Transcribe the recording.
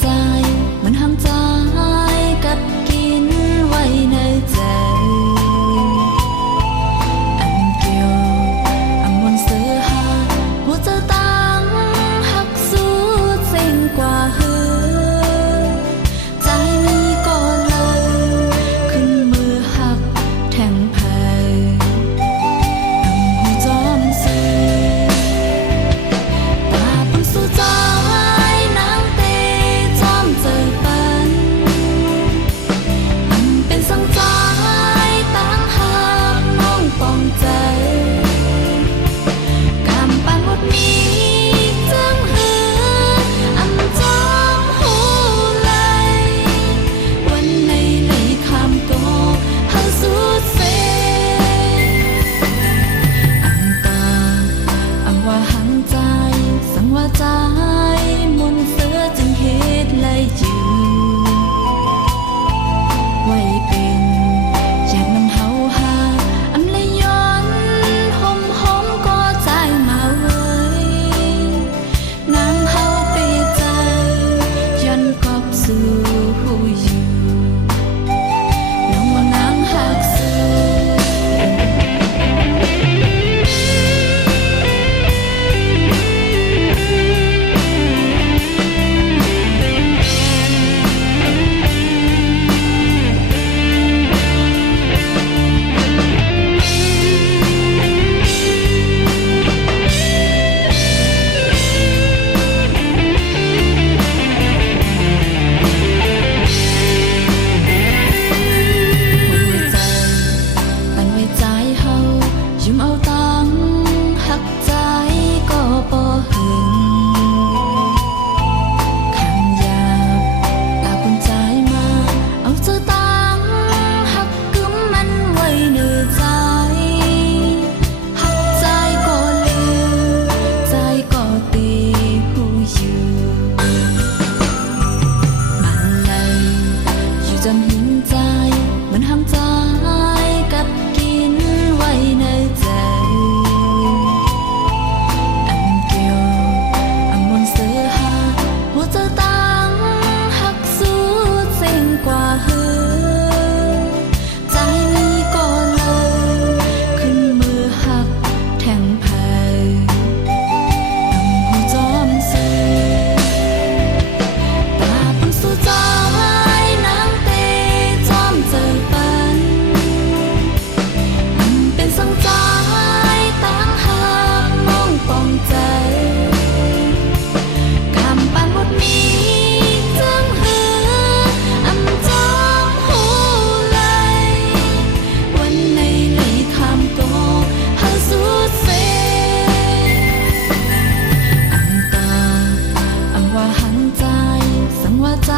ใจมันห้ามใจกับกินไว้ในใจอันเกี่ยวอันมนเสือหาหัวใจตั้งหักสู้เส้นกว่าเฮือใจมีก่อนเลยขึ้นมือหักแทงแพ้หูจอมเสือตาปุ่นสู้ใจนางเตจอมเจอปันอันเป็นสังใจตั้งหักมองปองใจกำปันหมดมีจังหืออันจอมหูไหลวันในไหลคำก็หักสุดเสอันตาอันว่าหังใจสังว่าใจมนเสือจึงเหตุไหลอยู่ไว้เป็นอยากนำเฮาหาอำเลยย้อนหอมก็ใจมาเว้ยนางเฮาไปใจย้อนกอบสู่หูอยู่น้องว่านางหักซื้อปันไว้ใจเฮายืมเอาตังหักใจก็บ่หึงคำหยาบตาปุ่นใจมาเอาเธอตังหักกึมมันไว้ในใจหักใจก็ลืมใจก็ตีหูอยู่มันเลยอยู่จนหินใจมันห้ามใจกับกินไว้ในใจอันเกี่ยวอันมนเสือหาหัวใจตั้งหักสุดเส้นกว่าเฮือใจมีก่อนเลยขึ้นมือหักแทงแพ้หูจอมเสือตาปุ่นสู้ใจนางเตจอมเจอปันอันเป็นสังใจตั้งหักมองปองใจกำปันหมดมีจังหืออันจอมหูไหลวันในไหลคำก็หักสุดเสอันตาอันว่าหังใจสังว่าใจ